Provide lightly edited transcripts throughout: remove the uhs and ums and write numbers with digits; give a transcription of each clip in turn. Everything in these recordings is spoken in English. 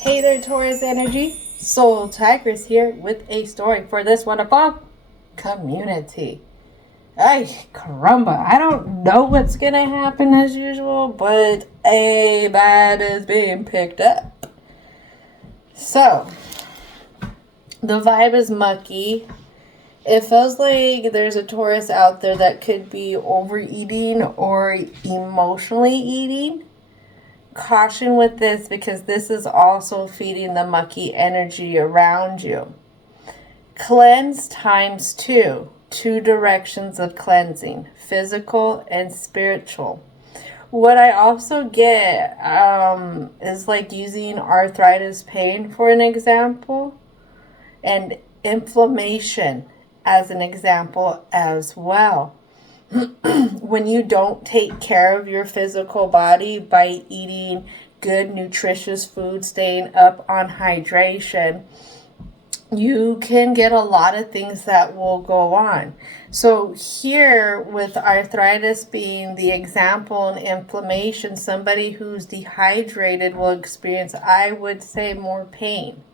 Hey there, Taurus energy. Soul Tigress here with a story for this wonderful community. Ay, caramba. I don't know what's going to happen as usual, but a vibe is being picked up. So, the vibe is mucky. It feels like there's a Taurus out there that could be overeating or emotionally eating. Caution with this because this is also feeding the mucky energy around you. Cleanse times two directions of cleansing, physical and spiritual. What I also get is like using arthritis pain for an example, and inflammation as an example as well. When you don't take care of your physical body by eating good, nutritious food, staying up on hydration, you can get a lot of things that will go on. So here, with arthritis being the example and inflammation, somebody who's dehydrated will experience, I would say, more pain.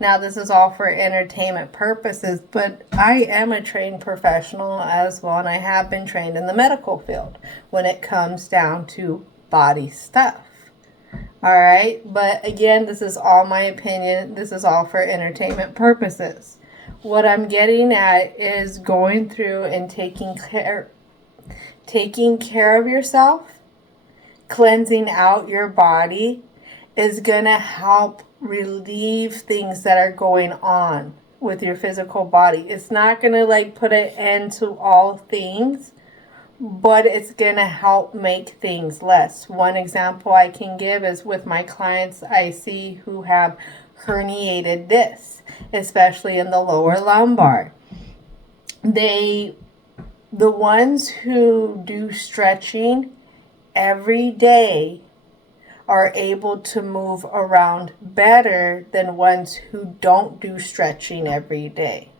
Now, this is all for entertainment purposes, but I am a trained professional as well, and I have been trained in the medical field when it comes down to body stuff. All right, but again, this is all my opinion. This is all for entertainment purposes. What I'm getting at is going through and taking care of yourself, cleansing out your body is going to help relieve things that are going on with your physical body. It's not going to like put an end to all things, but it's going to help make things less. One example I can give is with my clients I see who have herniated discs, especially in the lower lumbar. The ones who do stretching every day are able to move around better than ones who don't do stretching every day.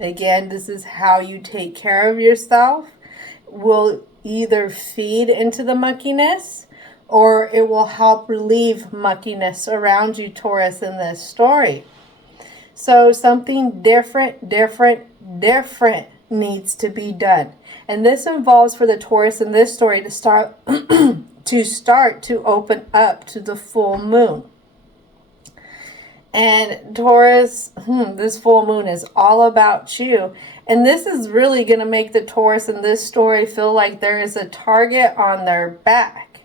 Again, this is how you take care of yourself. Will either feed into the muckiness or it will help relieve muckiness around you, Taurus, in this story. So something different needs to be done. And this involves for the Taurus in this story to start to open up to the full moon. And Taurus, this full moon is all about you. And this is really going to make the Taurus in this story feel like there is a target on their back.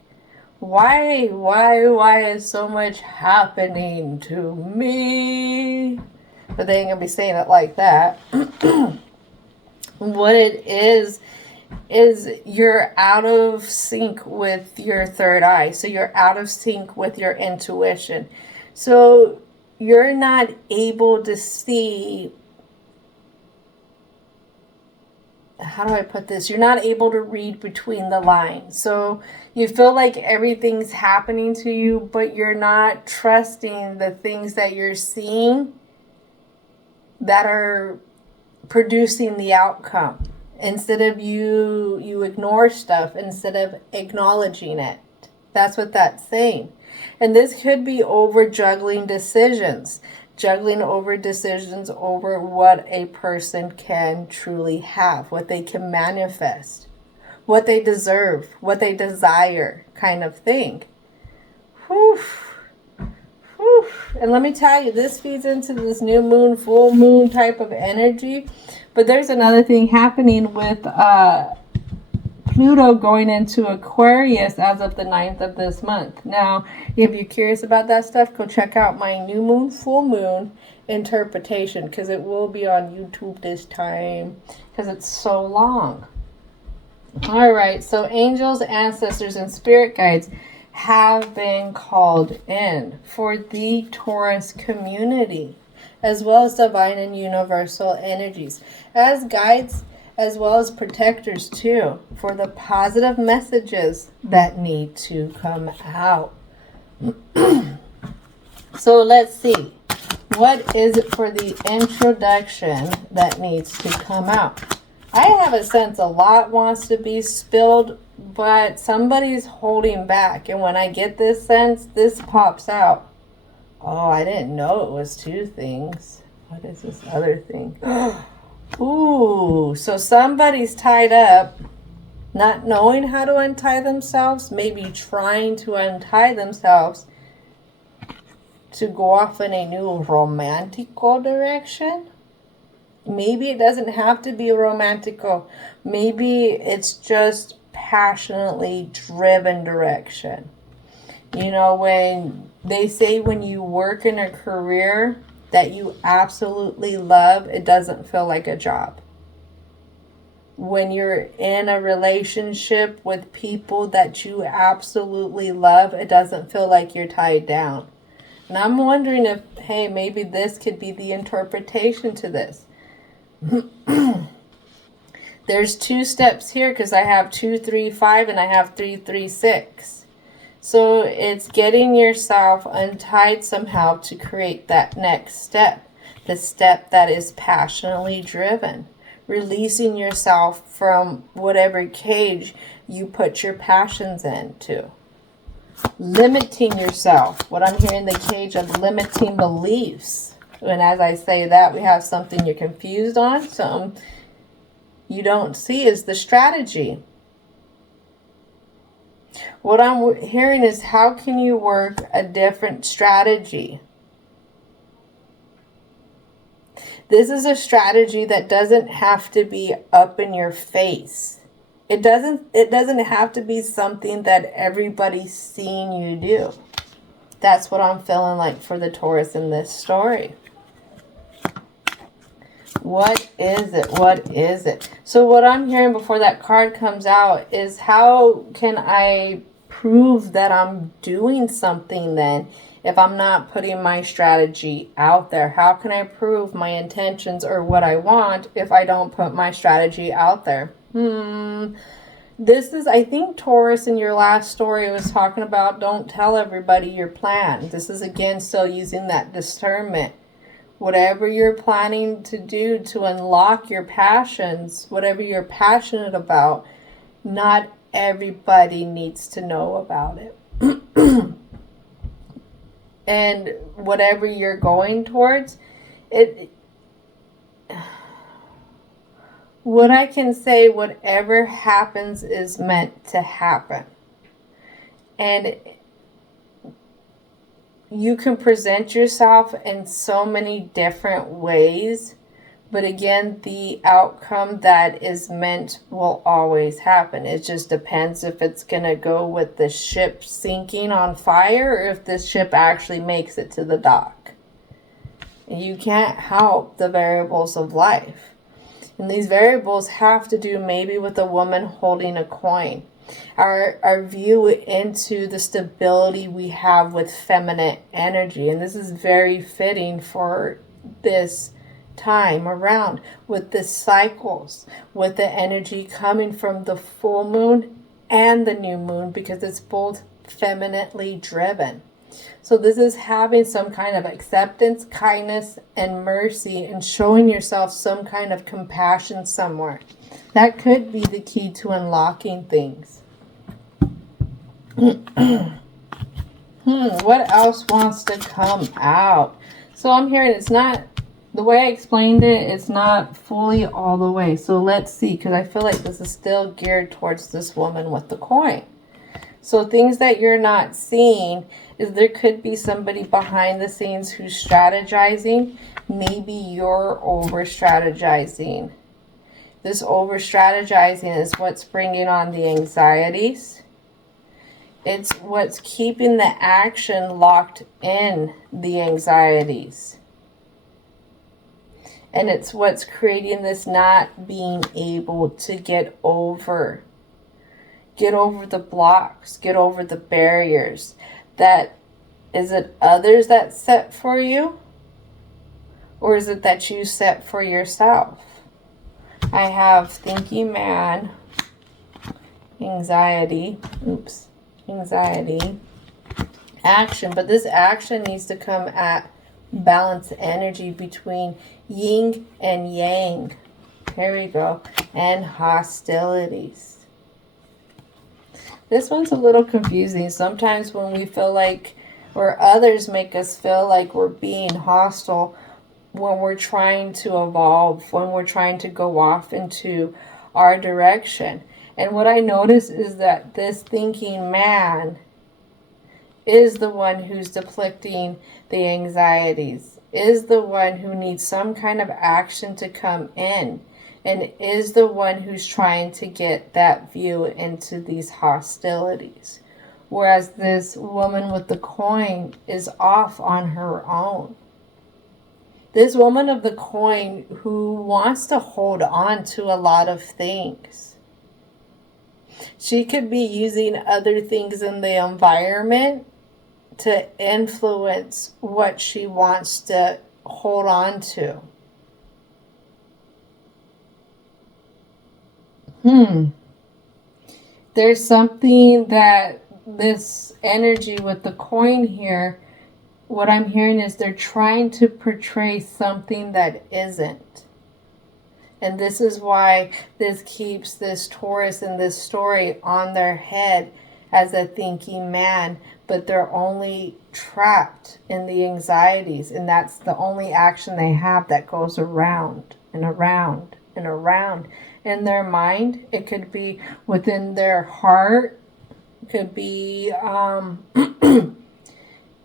Why is so much happening to me? But they ain't going to be saying it like that. What it is you're out of sync with your third eye. So you're out of sync with your intuition. So you're not able to see, how do I put this? You're not able to read between the lines. So you feel like everything's happening to you, but you're not trusting the things that you're seeing that are producing the outcome. Instead of you ignore stuff instead of acknowledging it. That's what that's saying. And this could be over juggling decisions. Juggling over decisions over what a person can truly have. What they can manifest. What they deserve. What they desire, kind of thing. Whew. Whew. And let me tell you, this feeds into this new moon, full moon type of energy. But there's another thing happening with Pluto going into Aquarius as of the 9th of this month. Now, if you're curious about that stuff, go check out my new moon, full moon interpretation, because it will be on YouTube this time, because it's so long. All right, so angels, ancestors, and spirit guides have been called in for the Taurus community, as well as divine and universal energies, as guides, as well as protectors too, for the positive messages that need to come out. So let's see. What is it for the introduction that needs to come out? I have a sense a lot wants to be spilled, but somebody's holding back. And when I get this sense, this pops out. Oh, I didn't know it was two things. What is this other thing? Ooh, so somebody's tied up, not knowing how to untie themselves, maybe trying to untie themselves to go off in a new romantical direction. Maybe it doesn't have to be romantical. Maybe it's just passionately driven direction. You know, when they say when you work in a career that you absolutely love, it doesn't feel like a job. When you're in a relationship with people that you absolutely love, it doesn't feel like you're tied down. And I'm wondering if, hey, maybe this could be the interpretation to this. There's two steps here because I have 2, 3, 5 and I have 3, 3, 6. So it's getting yourself untied somehow to create that next step. The step that is passionately driven. Releasing yourself from whatever cage you put your passions into. Limiting yourself. What I'm hearing, the cage of limiting beliefs. And as I say that, we have something you're confused on. Something you don't see is the strategy. What I'm hearing is, how can you work a different strategy? This is a strategy that doesn't have to be up in your face. It doesn't have to be something that everybody's seeing you do. That's what I'm feeling like for the Taurus in this story. What is it? What is it? So what I'm hearing before that card comes out is, how can I prove that I'm doing something then if I'm not putting my strategy out there? How can I prove my intentions or what I want if I don't put my strategy out there? This is, I think Taurus in your last story was talking about don't tell everybody your plan. This is again still using that discernment. Whatever you're planning to do to unlock your passions, whatever you're passionate about, not everybody needs to know about it. And whatever you're going towards, what I can say, whatever happens is meant to happen. And you can present yourself in so many different ways, but again, the outcome that is meant will always happen. It just depends if it's going to go with the ship sinking on fire or if this ship actually makes it to the dock. You can't help the variables of life. And these variables have to do maybe with a woman holding a coin. Our view into the stability we have with feminine energy. And this is very fitting for this time around with the cycles, with the energy coming from the full moon and the new moon, because it's both femininely driven. So this is having some kind of acceptance, kindness, and mercy, and showing yourself some kind of compassion somewhere. That could be the key to unlocking things. What else wants to come out? So I'm hearing it's not, the way I explained it, it's not fully all the way. So let's see, because I feel like this is still geared towards this woman with the coin. So things that you're not seeing is there could be somebody behind the scenes who's strategizing. Maybe you're over-strategizing. This over-strategizing is what's bringing on the anxieties. It's what's keeping the action locked in the anxieties. And it's what's creating this not being able to get over the blocks, get over the barriers. That, is it others that set for you? Or is it that you set for yourself? I have thinking man, anxiety, action. But this action needs to come at balanced energy between yin and yang. Here we go. And hostilities. This one's a little confusing. Sometimes when we feel like or others make us feel like we're being hostile when we're trying to evolve, when we're trying to go off into our direction. And what I notice is that this thinking man is the one who's deflecting the anxieties, is the one who needs some kind of action to come in, and is the one who's trying to get that view into these hostilities. Whereas this woman with the coin is off on her own. This woman of the coin who wants to hold on to a lot of things. She could be using other things in the environment to influence what she wants to hold on to. There's something that this energy with the coin here, what I'm hearing is they're trying to portray something that isn't. And this is why this keeps this Taurus in this story on their head as a thinking man, but they're only trapped in the anxieties, and that's the only action they have that goes around and around and around in their mind. It could be within their heart, it could be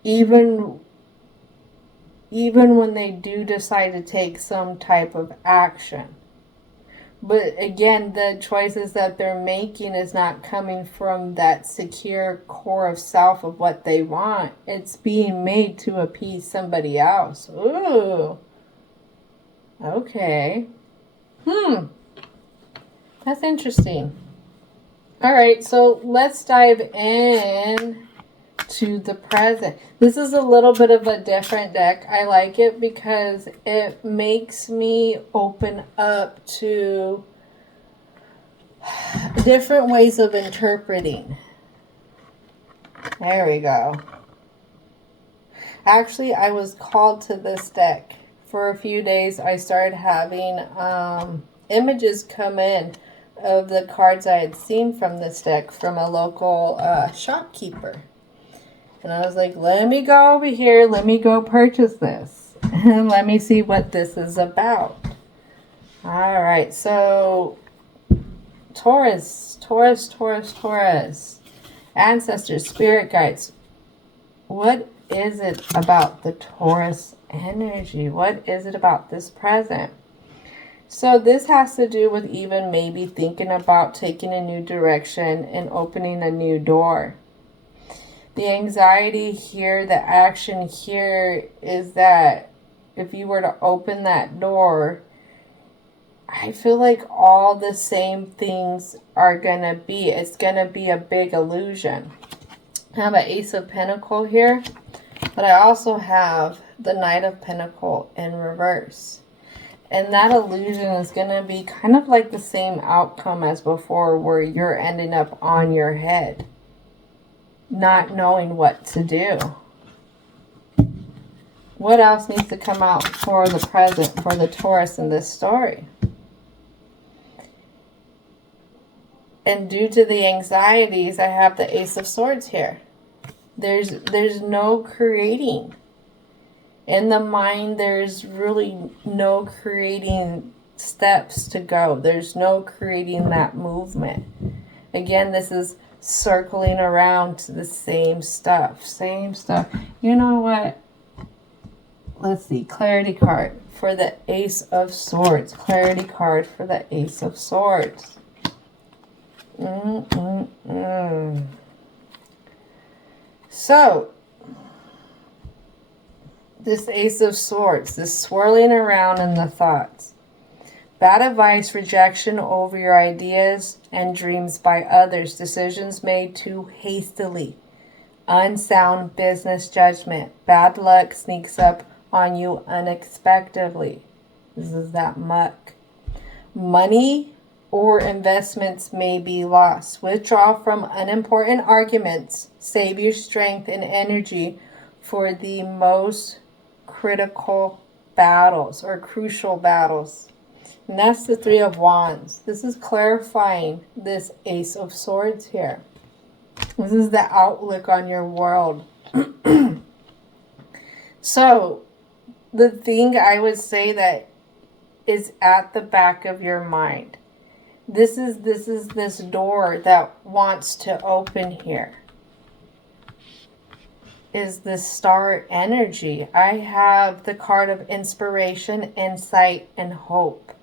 even when they do decide to take some type of action. But again, the choices that they're making is not coming from that secure core of self of what they want. It's being made to appease somebody else. Ooh. Okay. That's interesting. All right, so let's dive in to the present. This is a little bit of a different deck. I like it because it makes me open up to different ways of interpreting. There we go. Actually, I was called to this deck. For a few days, I started having images come in of the cards I had seen from this deck from a local shopkeeper. And I was like, let me go over here. Let me go purchase this. And let me see what this is about. All right. So, Taurus. Ancestors, spirit guides. What is it about the Taurus energy? What is it about this present? So this has to do with even maybe thinking about taking a new direction and opening a new door. The anxiety here, the action here is that if you were to open that door, I feel like all the same things are going to be. It's going to be a big illusion. I have an Ace of Pentacles here, but I also have the Knight of Pentacles in reverse. And that illusion is going to be kind of like the same outcome as before, where you're ending up on your head, not knowing what to do. What else needs to come out for the present, for the Taurus in this story? And due to the anxieties, I have the Ace of Swords here. There's no creating. In the mind, there's really no creating steps to go. There's no creating that movement. Again, this is circling around to the same stuff. Same stuff. You know what? Let's see. Clarity card for the Ace of Swords. Clarity card for the Ace of Swords. So, this Ace of Swords, this swirling around in the thoughts. Bad advice, rejection over your ideas and dreams by others. Decisions made too hastily. Unsound business judgment. Bad luck sneaks up on you unexpectedly. This is that muck. Money or investments may be lost. Withdraw from unimportant arguments. Save your strength and energy for the most critical battles or crucial battles. And that's the Three of Wands. This is clarifying this Ace of Swords here. This is the outlook on your world. So the thing I would say that is at the back of your mind, this is this door that wants to open here, is the star energy. I have the card of inspiration, insight, and hope.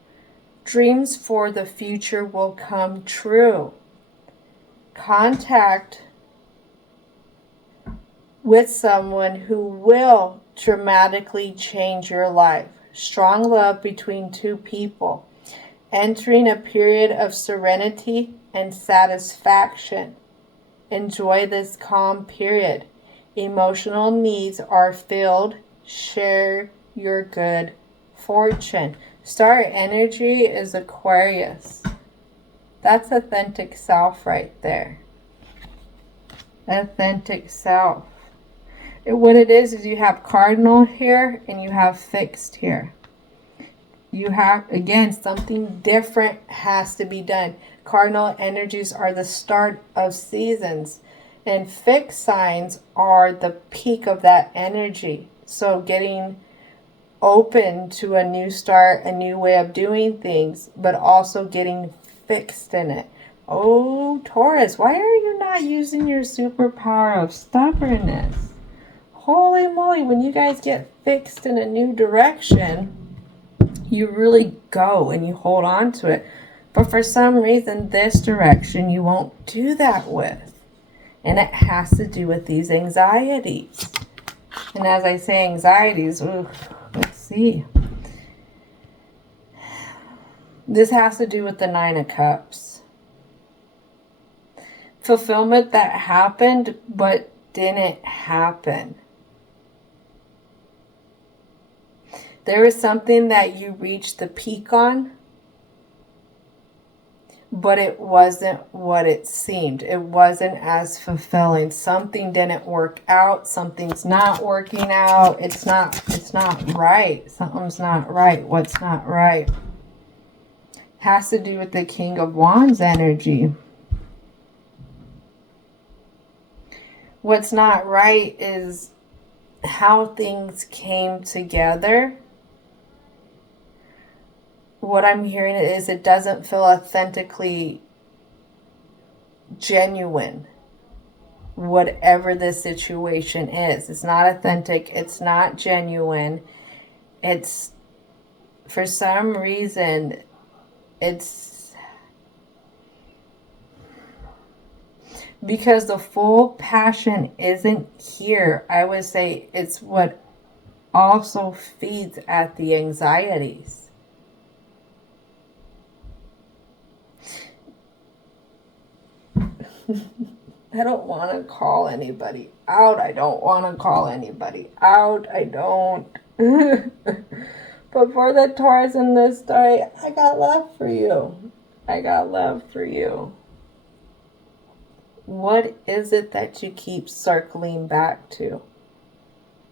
Dreams for the future will come true. Contact with someone who will dramatically change your life. Strong love between two people. Entering a period of serenity and satisfaction. Enjoy this calm period. Emotional needs are filled. Share your good fortune. Star energy is Aquarius. That's authentic self right there. Authentic self. What it is you have cardinal here and you have fixed here. You have, again, something different has to be done. Cardinal energies are the start of seasons. And fixed signs are the peak of that energy. So getting open to a new start, a new way of doing things, but also getting fixed in it. Oh, Taurus, why are you not using your superpower of stubbornness? Holy moly, when you guys get fixed in a new direction, you really go and you hold on to it. But for some reason, this direction you won't do that with. And it has to do with these anxieties. And as I say anxieties, let's see. This has to do with the Nine of Cups. Fulfillment that happened but didn't happen. There is something that you reached the peak on, but it wasn't what it seemed. It wasn't as fulfilling. Something didn't work out. Something's not working out. It's not right. Something's not right. What's not right? Has to do with the King of Wands energy. What's not right is how things came together. What I'm hearing is it doesn't feel authentically genuine, whatever the situation is. It's not authentic. It's not genuine. It's, for some reason, it's because the full passion isn't here. I would say it's what also feeds at the anxieties. I don't want to call anybody out. I don't want to call anybody out. I don't. But for the Taurus in this story, I got love for you. I got love for you. What is it that you keep circling back to?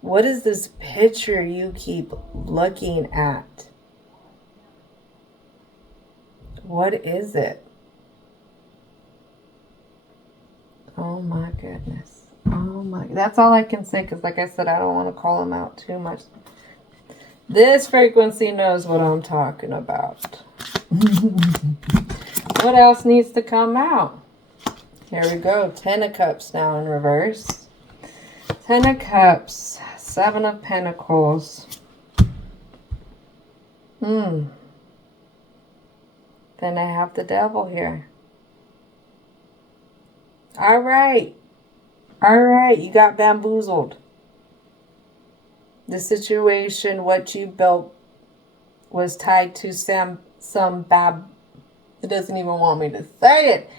What is this picture you keep looking at? What is it? Oh my goodness. Oh my. That's all I can say because like I said, I don't want to call them out too much. This frequency knows what I'm talking about. What else needs to come out? Here we go. 10 of Cups now in reverse. 10 of Cups. 7 of Pentacles. Then I have the Devil here. All right. You got bamboozled. The situation, what you built, was tied to some bab. It doesn't even want me to say it.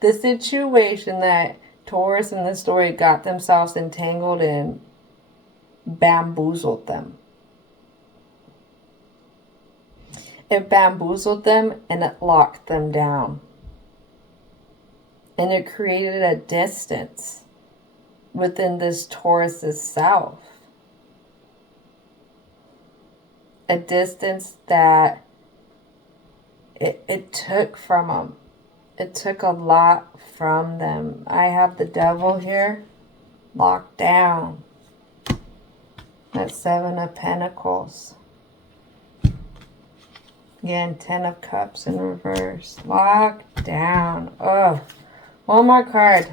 The situation that Taurus in this story got themselves entangled in bamboozled them. It bamboozled them and it locked them down. And it created a distance within this Taurus's self. A distance that it took from them. It took a lot from them. I have the Devil here, locked down. That Seven of Pentacles. Again, Ten of Cups in reverse. Lock down. Oh, one more card.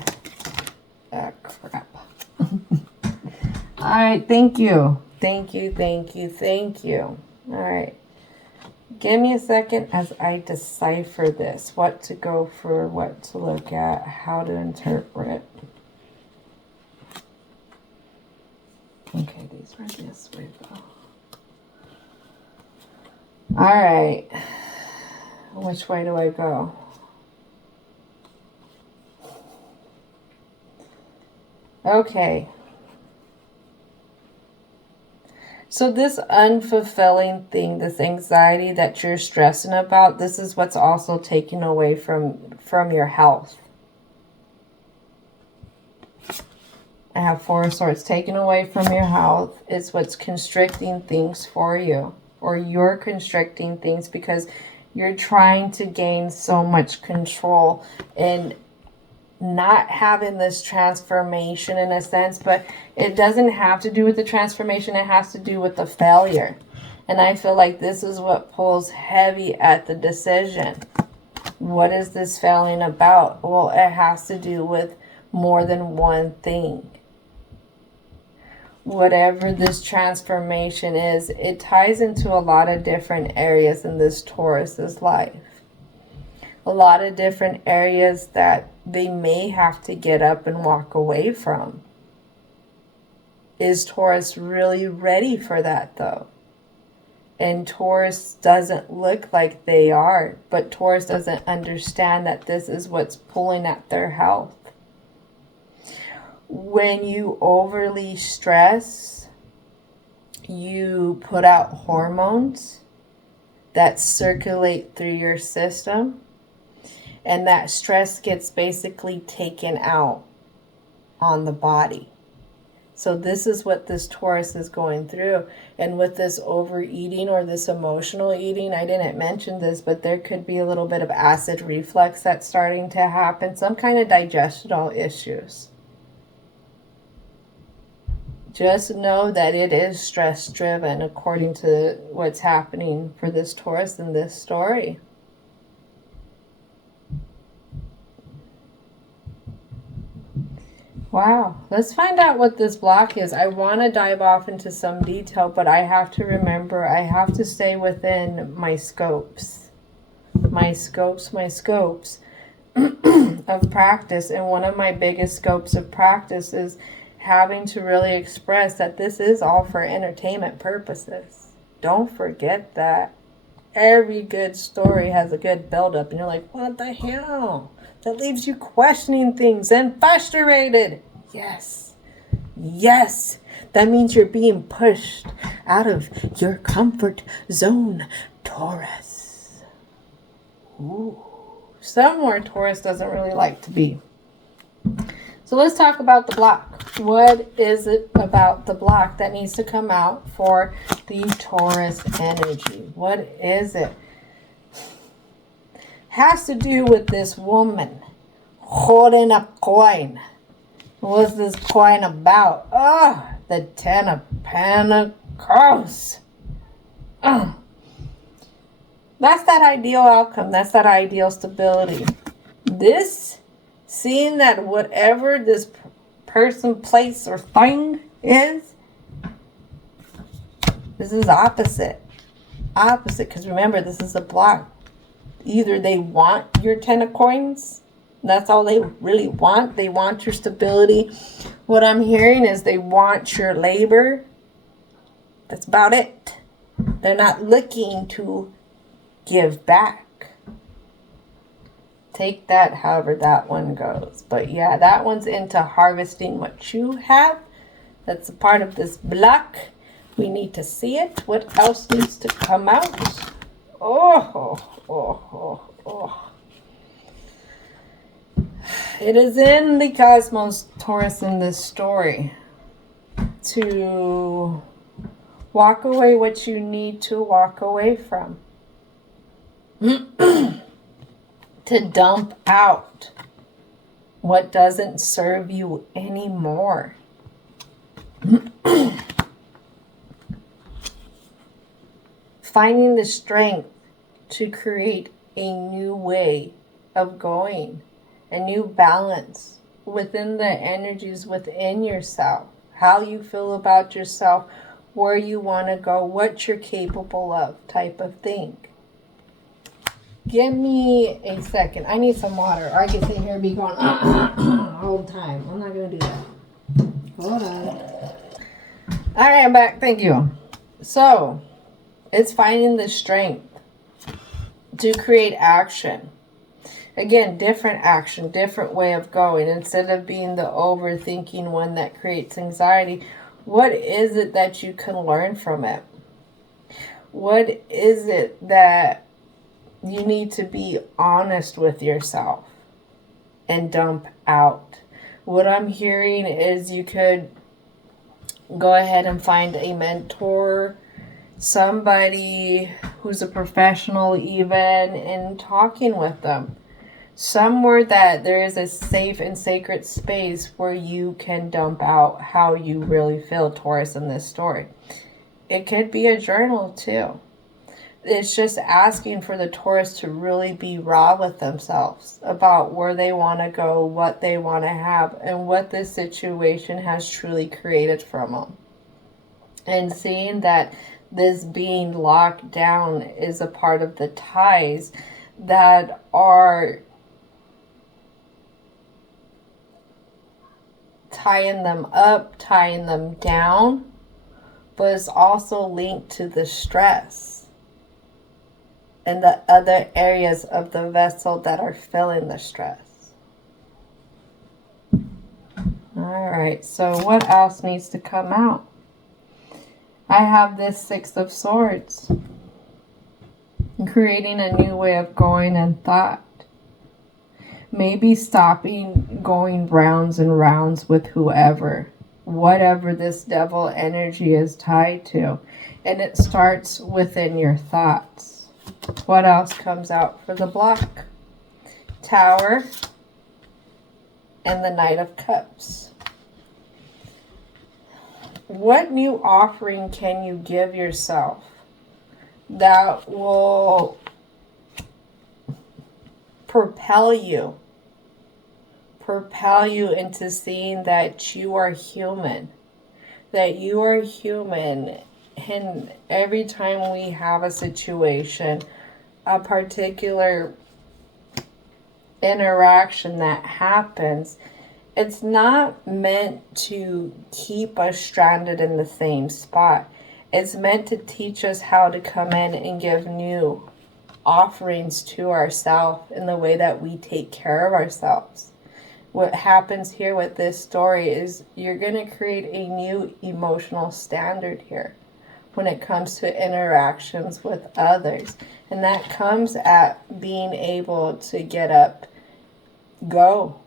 Ah, crap. All right, thank you. Thank you, thank you, thank you. All right. Give me a second as I decipher this. What to go for, what to look at, how to interpret. Okay, these were this way though. All right. Which way do I go? Okay. So this unfulfilling thing, this anxiety that you're stressing about, this is what's also taking away from your health. I have Four of Swords. Taken away from your health is what's constricting things for you. Or you're constricting things because you're trying to gain so much control and not having this transformation in a sense, but it doesn't have to do with the transformation. It has to do with the failure. And I feel like this is what pulls heavy at the decision. What is this failing about? Well, it has to do with more than one thing. Whatever this transformation is, it ties into a lot of different areas in this Taurus's life. A lot of different areas that they may have to get up and walk away from. Is Taurus really ready for that though? And Taurus doesn't look like they are, but Taurus doesn't understand that this is what's pulling at their health. When you overly stress, you put out hormones that circulate through your system, and that stress gets basically taken out on the body. So this is what this Taurus is going through. And with this overeating or this emotional eating, I didn't mention this, but there could be a little bit of acid reflux that's starting to happen, some kind of digestional issues. Just know that it is stress driven according to what's happening for this Taurus in this story. Wow, let's find out what this block is. I want to dive off into some detail, but I have to remember, I have to stay within my scopes. My scopes of practice. And one of my biggest scopes of practice is having to really express that this is all for entertainment purposes. Don't forget that. Every good story has a good build-up, and you're like, what the hell? That leaves you questioning things and frustrated. Yes. Yes. That means you're being pushed out of your comfort zone, Taurus. Ooh. Somewhere Taurus doesn't really like to be. So let's talk about the block. What is it about the block that needs to come out for the Taurus energy? What is it? Has to do with this woman holding a coin. What's this coin about? Oh, the Ten of Pentacles. Oh. That's that ideal outcome. That's that ideal stability. This, seeing that whatever this person, place, or thing is, this is opposite. Opposite, because remember, this is a block. Either they want your Ten of Coins. That's all they really want. They want your stability. What I'm hearing is they want your labor. That's about it. They're not looking to give back. Take that however that one goes. But yeah, that one's into harvesting what you have. That's a part of this block. We need to see it. What else needs to come out? Oh. It is in the cosmos, Taurus, in this story, to walk away what you need to walk away from. To dump out what doesn't serve you anymore. finding the strength to create a new way of going, a new balance within the energies within yourself, how you feel about yourself, where you want to go, what you're capable of, type of thing. Give me a second. I need some water, or I can sit here and be going all the time. I'm not going to do that. Hold on. All right, I'm back. Thank you. So, it's finding the strength to create action. Again, different action, different way of going. Instead of being the overthinking one that creates anxiety, what is it that you can learn from it? What is it that you need to be honest with yourself and dump out? What I'm hearing is you could go ahead and find a mentor, somebody who's a professional even, and talking with them. Somewhere that there is a safe and sacred space where you can dump out how you really feel, Taurus, in this story. It could be a journal too. It's just asking for the Taurus to really be raw with themselves about where they want to go, what they want to have, and what this situation has truly created from them. And seeing that this being locked down is a part of the ties that are tying them up, tying them down, but it's also linked to the stress and the other areas of the vessel that are feeling the stress. All right, so what else needs to come out? I have this Six of Swords. Creating a new way of going in thought. Maybe stopping going rounds and rounds with whoever, whatever this devil energy is tied to. And it starts within your thoughts. What else comes out for the block? Tower and the Knight of Cups. What new offering can you give yourself that will propel you into seeing that you are human, and every time we have a situation, a particular interaction that happens, it's not meant to keep us stranded in the same spot. It's meant to teach us how to come in and give new offerings to ourselves in the way that we take care of ourselves. What happens here with this story is you're going to create a new emotional standard here when it comes to interactions with others. And that comes at being able to get up, go,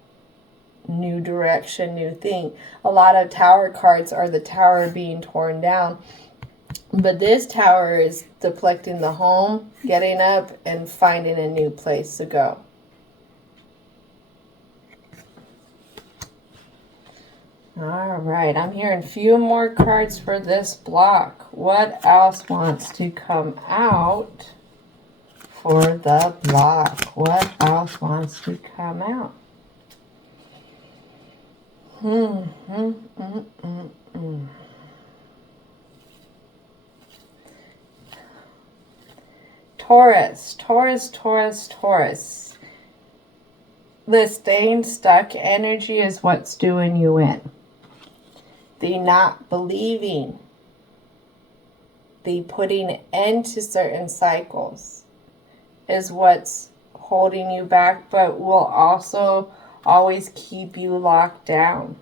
new direction, new thing. A lot of tower cards are the tower being torn down. But this tower is deflecting the home, getting up, and finding a new place to go. All right, I'm hearing a few more cards for this block. What else wants to come out for the block? What else wants to come out? Taurus. The staying stuck energy is what's doing you in. The not believing, the putting end to certain cycles is what's holding you back, but will also always keep you locked down.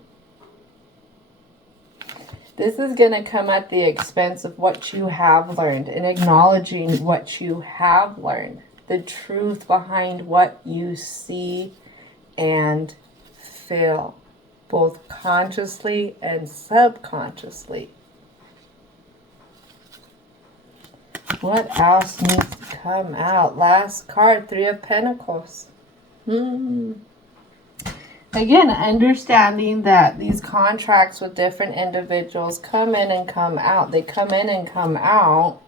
This is going to come at the expense of what you have learned and acknowledging what you have learned, the truth behind what you see and feel, both consciously and subconsciously. What else needs to come out? Last card, Three of Pentacles. Again, understanding that these contracts with different individuals come in and come out. They come in and come out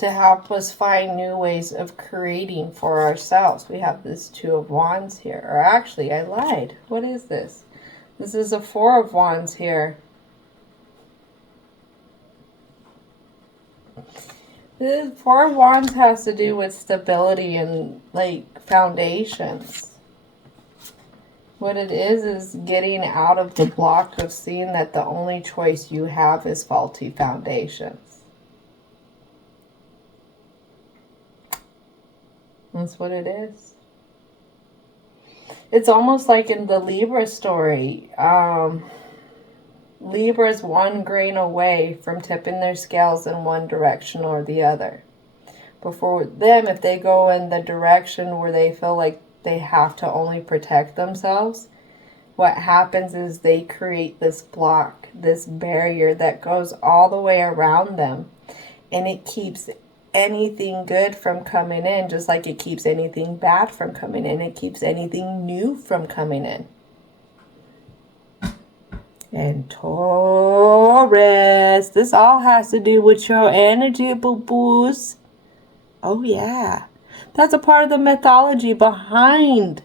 to help us find new ways of creating for ourselves. We have this Two of Wands here. Or actually, I lied. What is this? This is a Four of Wands here. The Four of Wands has to do with stability and like foundations. What it is getting out of the block of seeing that the only choice you have is faulty foundations. That's what it is. It's almost like in the Libra story. Libra's one grain away from tipping their scales in one direction or the other. But for them, if they go in the direction where they feel like they have to only protect themselves, what happens is they create this block, this barrier that goes all the way around them. And it keeps anything good from coming in, just like it keeps anything bad from coming in. It keeps anything new from coming in. And Taurus, this all has to do with your energy, boo-boos. Oh, yeah. That's a part of the mythology behind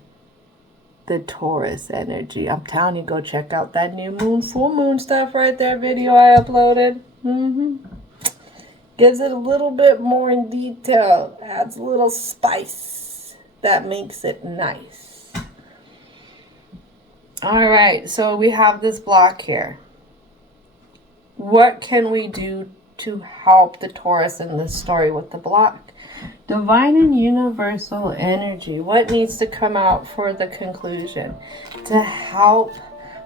the Taurus energy. I'm telling you, go check out that new moon, full moon stuff right there, video I uploaded. Gives it a little bit more in detail. Adds a little spice that makes it nice. Alright, so we have this block here. What can we do to help the Taurus in this story with the block? Divine and universal energy. What needs to come out for the conclusion to help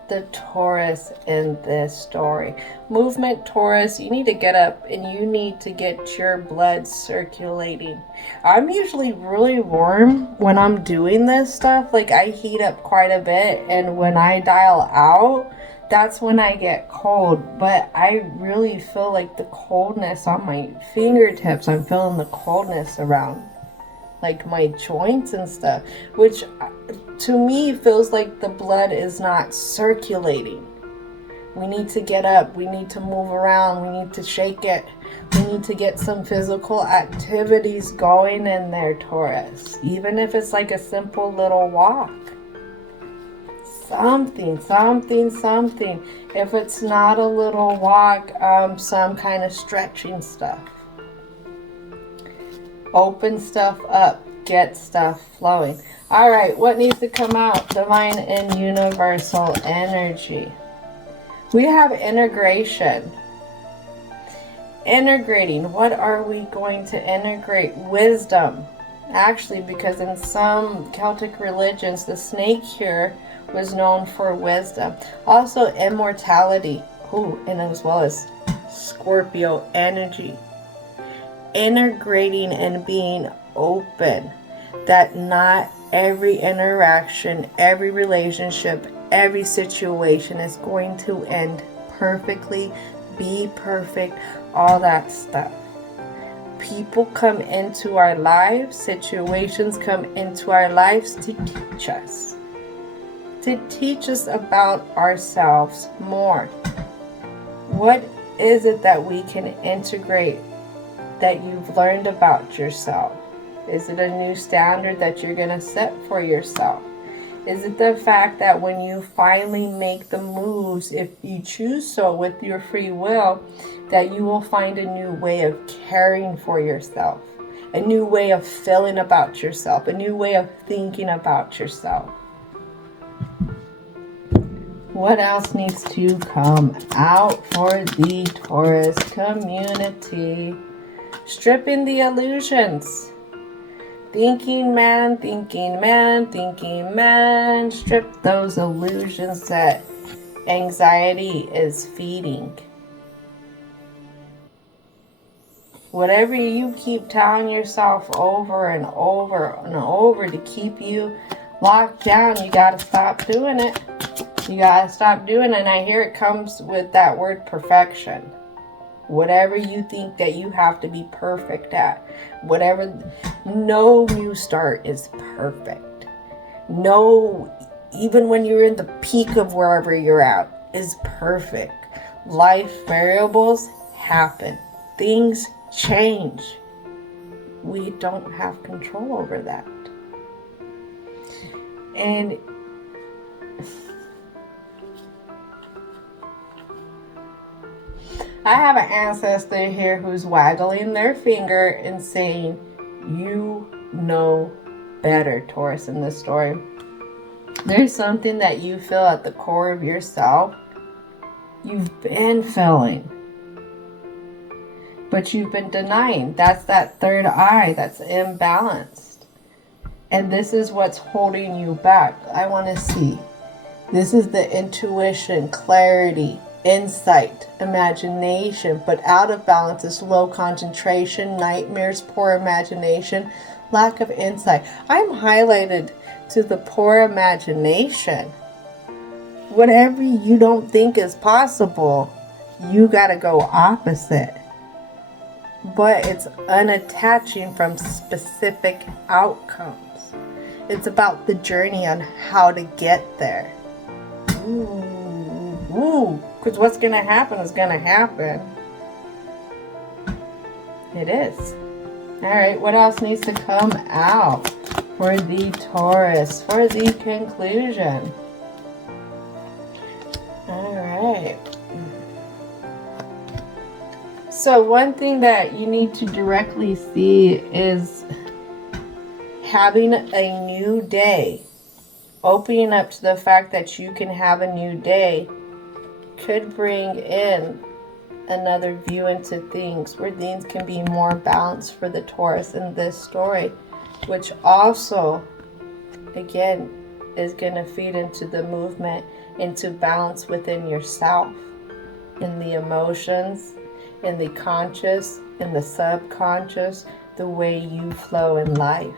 the Taurus in this story? Movement, Taurus, you need to get up and you need to get your blood circulating. I'm usually really warm when I'm doing this stuff. Like I heat up quite a bit, and when I dial out, that's when I get cold. But I really feel like the coldness on my fingertips. I'm feeling the coldness around like my joints and stuff, which to me feels like the blood is not circulating. We need to get up. We need to move around. We need to shake it. We need to get some physical activities going in there, Taurus. Even if it's like a simple little walk. Something. If it's not a little walk, some kind of stretching stuff. Open stuff up. Get stuff flowing. Alright, what needs to come out? Divine and universal energy. We have integration. Integrating. What are we going to integrate? Wisdom. Actually, because in some Celtic religions, the snake here was known for wisdom. Also, immortality. And as well as Scorpio energy. Integrating and being open. That not every interaction, every relationship, every situation is going to end perfectly, be perfect, all that stuff. People come into our lives, situations come into our lives to teach us. To teach us about ourselves more. What is it that we can integrate that you've learned about yourself? Is it a new standard that you're going to set for yourself? Is it the fact that when you finally make the moves, if you choose so with your free will, that you will find a new way of caring for yourself, a new way of feeling about yourself, a new way of thinking about yourself? What else needs to come out for the Taurus community? Stripping the illusions. Thinking man. Strip those illusions that anxiety is feeding. Whatever you keep telling yourself over and over to keep you locked down, you gotta stop doing it. You gotta stop doing it. And I hear it comes with that word perfection. Whatever you think that you have to be perfect at. No new start is perfect. No, even when you're in the peak of wherever you're at, is perfect. Life variables happen. Things change. we don't have control over that. And I have an ancestor here who's waggling their finger and saying, you know better, Taurus, in this story. There's something that you feel at the core of yourself. You've been feeling, but you've been denying. That's that third eye that's imbalanced. And this is what's holding you back. I want to see. This is the intuition, clarity, insight, imagination, but out of balance is low concentration, nightmares, poor imagination, lack of insight. I'm highlighted to the poor imagination. Whatever you don't think is possible, you gotta go opposite. But it's unattaching from specific outcomes. It's about the journey on how to get there. Ooh, because what's going to happen is going to happen. It is. All right, what else needs to come out for the Taurus, for the conclusion? All right. So one thing that you need to directly see is having a new day. Opening up to the fact that you can have a new day could bring in another view into things where things can be more balanced for the Taurus in this story, which also, again, is going to feed into the movement, into balance within yourself, in the emotions, in the conscious, in the subconscious, the way you flow in life.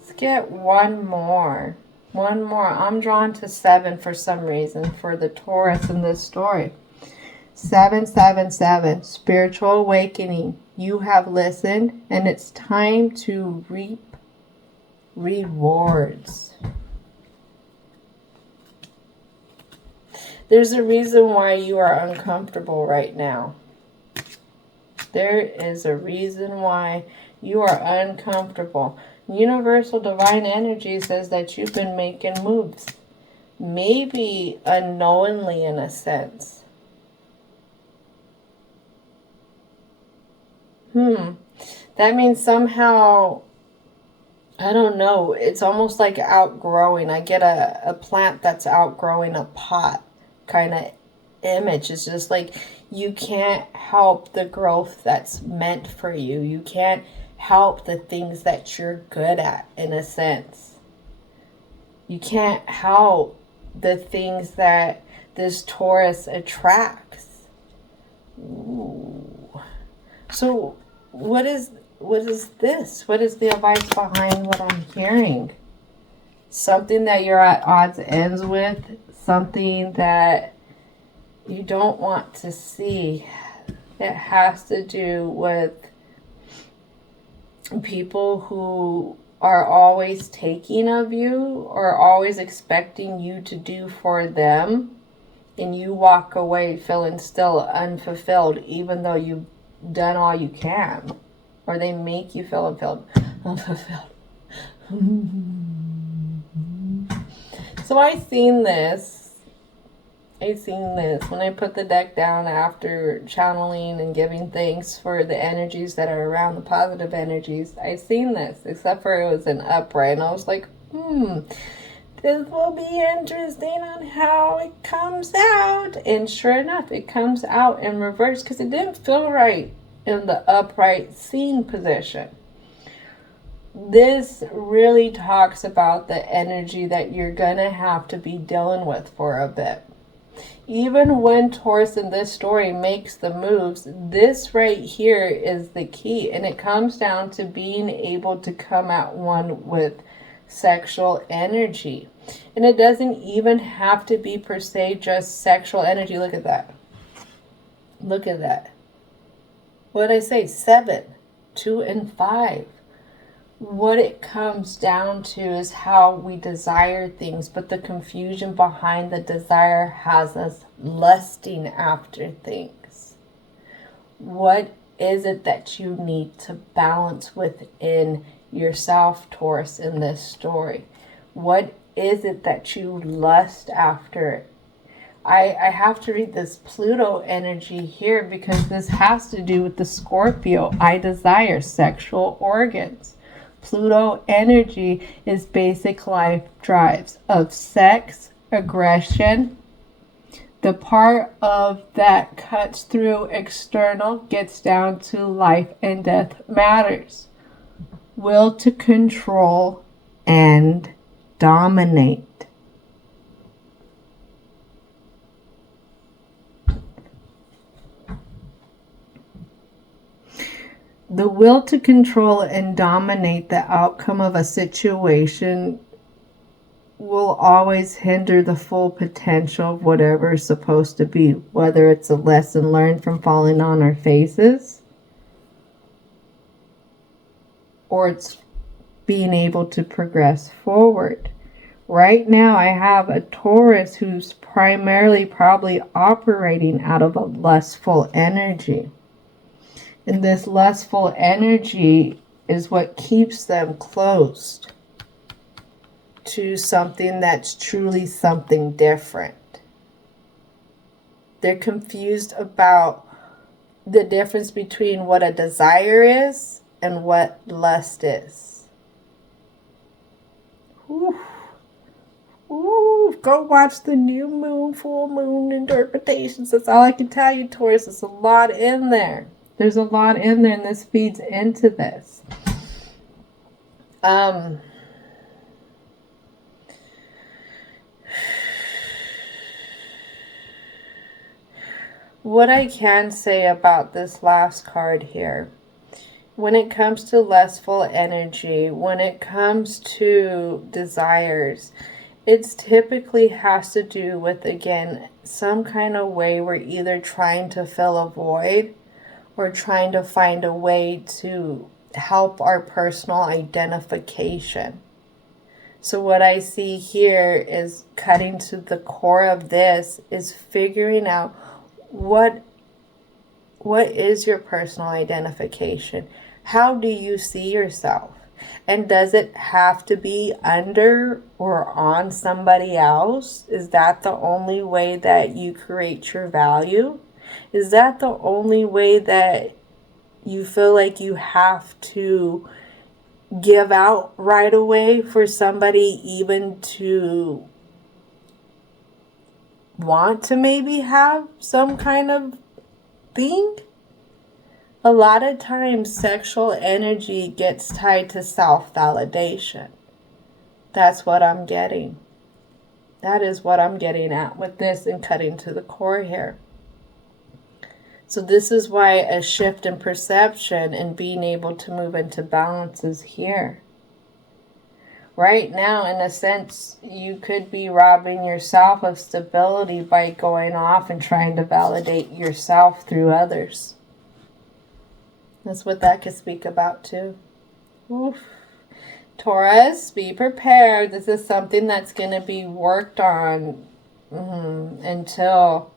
Let's get one more. I'm drawn to 7 for some reason for the Taurus in this story. 777, spiritual awakening. You have listened and it's time to reap rewards. There's a reason why you are uncomfortable right now. There is a reason why you are uncomfortable. Universal divine energy says that you've been making moves. Maybe unknowingly in a sense. That means somehow, I don't know, it's almost like outgrowing. I get a plant that's outgrowing a pot kind of image. It's just like you can't help the growth that's meant for you. You can't help the things that you're good at, in a sense. You can't help the things that this Taurus attracts. Ooh. So what is this? What is the advice behind what I'm hearing? Something that you're at odds ends with, something that you don't want to see. It has to do with people who are always taking of you or always expecting you to do for them, and you walk away feeling still unfulfilled even though you've done all you can, or they make you feel unfulfilled. So I seen this when I put the deck down after channeling and giving thanks for the energies that are around, the positive energies. I seen this, except for it was an upright, and I was like, this will be interesting on how it comes out. And sure enough, it comes out in reverse because it didn't feel right in the upright scene position. This really talks about the energy that you're going to have to be dealing with for a bit. Even when Taurus in this story makes the moves, this right here is the key. And it comes down to being able to come at one with sexual energy. And it doesn't even have to be per se just sexual energy. Look at that. Look at that. What did I say? 7, 2, and 5. What it comes down to is how we desire things, but the confusion behind the desire has us lusting after things. What is it that you need to balance within yourself, Taurus, in this story? What is it that you lust after? I have to read this Pluto energy here because this has to do with the Scorpio. I desire sexual organs. Pluto energy is basic life drives of sex, aggression. The part of that cuts through external gets down to life and death matters. Will to control and dominate. The will to control and dominate the outcome of a situation will always hinder the full potential of whatever is supposed to be, whether it's a lesson learned from falling on our faces, or it's being able to progress forward. Right now, I have a Taurus who's primarily probably operating out of a lustful energy. And this lustful energy is what keeps them closed to something that's truly something different. They're confused about the difference between what a desire is and what lust is. Ooh. Ooh, go watch the new moon, full moon interpretations. That's all I can tell you, Taurus. There's a lot in there. There's a lot in there, and this feeds into this. What I can say about this last card here, when it comes to lustful energy, when it comes to desires, it typically has to do with, again, some kind of way we're either trying to fill a void or trying to find a way to help our personal identification. So what I see here is cutting to the core of this is figuring out what is your personal identification? How do you see yourself? And does it have to be under or on somebody else? Is that the only way that you create your value? Is that the only way that you feel like you have to give out right away for somebody even to want to maybe have some kind of thing? A lot of times sexual energy gets tied to self-validation. That's what I'm getting. That is what I'm getting at with this and cutting to the core here. So this is why a shift in perception and being able to move into balance is here. Right now, in a sense, you could be robbing yourself of stability by going off and trying to validate yourself through others. That's what that could speak about too. Oof. Taurus, be prepared. This is something that's going to be worked on until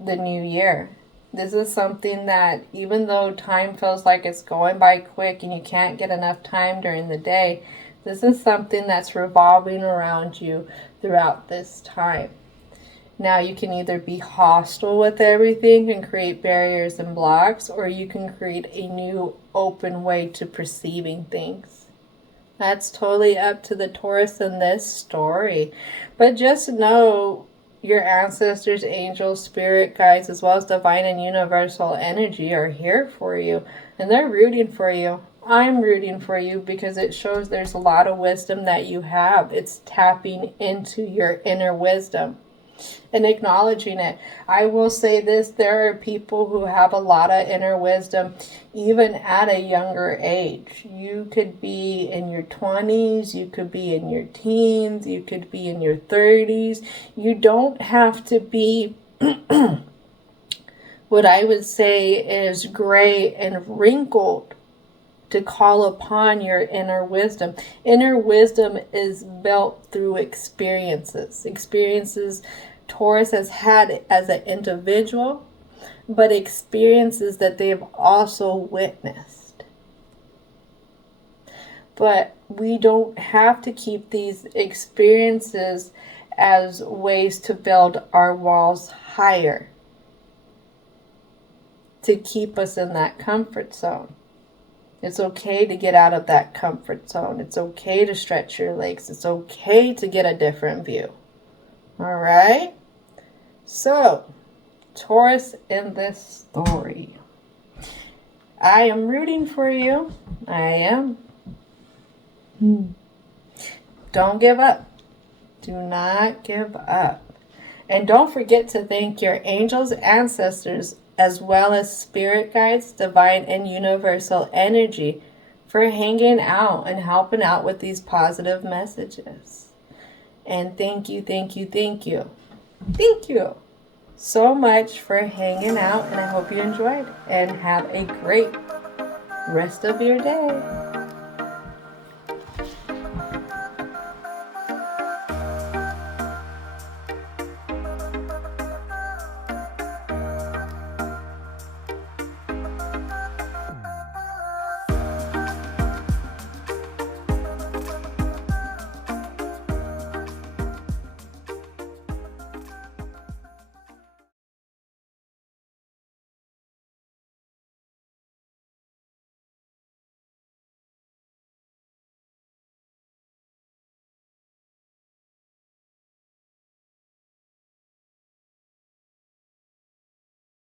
the new year. This is something that even though time feels like it's going by quick and you can't get enough time during the day, this is something that's revolving around you throughout this time. Now you can either be hostile with everything and create barriers and blocks, or you can create a new open way to perceiving things. That's totally up to the Taurus in this story. But just know your ancestors, angels, spirit guides, as well as divine and universal energy are here for you. And they're rooting for you. I'm rooting for you because it shows there's a lot of wisdom that you have. It's tapping into your inner wisdom and acknowledging it. I will say this, there are people who have a lot of inner wisdom even at a younger age. You could be in your 20s, you could be in your teens, you could be in your 30s. You don't have to be what I would say is gray and wrinkled to call upon your inner wisdom. Inner wisdom is built through experiences. Experiences Taurus has had as an individual, but experiences that they have also witnessed. But we don't have to keep these experiences as ways to build our walls higher, to keep us in that comfort zone. It's okay to get out of that comfort zone. It's okay to stretch your legs. It's okay to get a different view. All right? So, Taurus, in this story, I am rooting for you. I am. Don't give up. Do not give up. And don't forget to thank your angels, ancestors, as well as spirit guides, divine and universal energy for hanging out and helping out with these positive messages. And thank you, thank you, thank you. Thank you so much for hanging out, and I hope you enjoyed and have a great rest of your day.